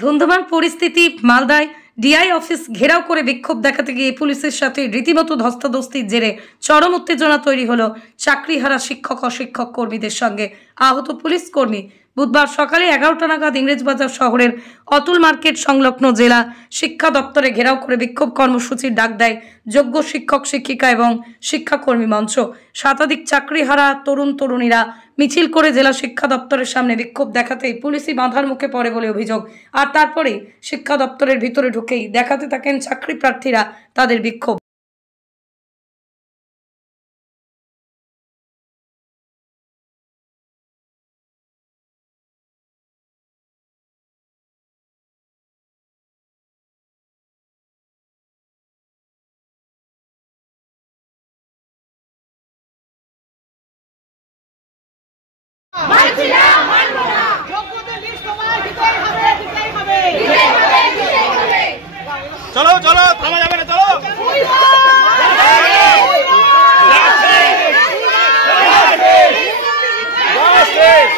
ধুন্ধুমার পরিস্থিতি মালদায় DI office ঘেরাও করে বিক্ষোভ দেখাতে গিয়ে পুলিশের সাথে রীতিমতো ধস্তাধস্তির জেরে চরম উত্তেজনা তৈরি হলো চাকরিহারা শিক্ষক অশিক্ষক কর্মীদের সঙ্গে। আহত পুলিশ কর্মী বুধবার সকালে 11টা নাগাদ ইংরেজবাজার শহরের অতুল মার্কেট সংলগ্ন জেলা শিক্ষা দপ্তরে ঘেরাও করে বিক্ষোভ কর্মসূচির ডাক দেয় যোগ্য শিক্ষক শিক্ষিকা এবং শিক্ষাকর্মী মঞ্চ। শতাধিক চাকরিহারা তরুণ তরুণীরা মিছিল করে জেলা শিক্ষা দপ্তরের সামনে বিক্ষোভ দেখাতেই পুলিশই বাধার মুখে পড়ে বলে অভিযোগ। আর তারপরেই শিক্ষা দপ্তরের ভিতরে ঢুকেই দেখাতে থাকেন চাকরি প্রার্থীরা তাদের বিক্ষোভ। चलो चलो थामा जाबे ना चलो Justice!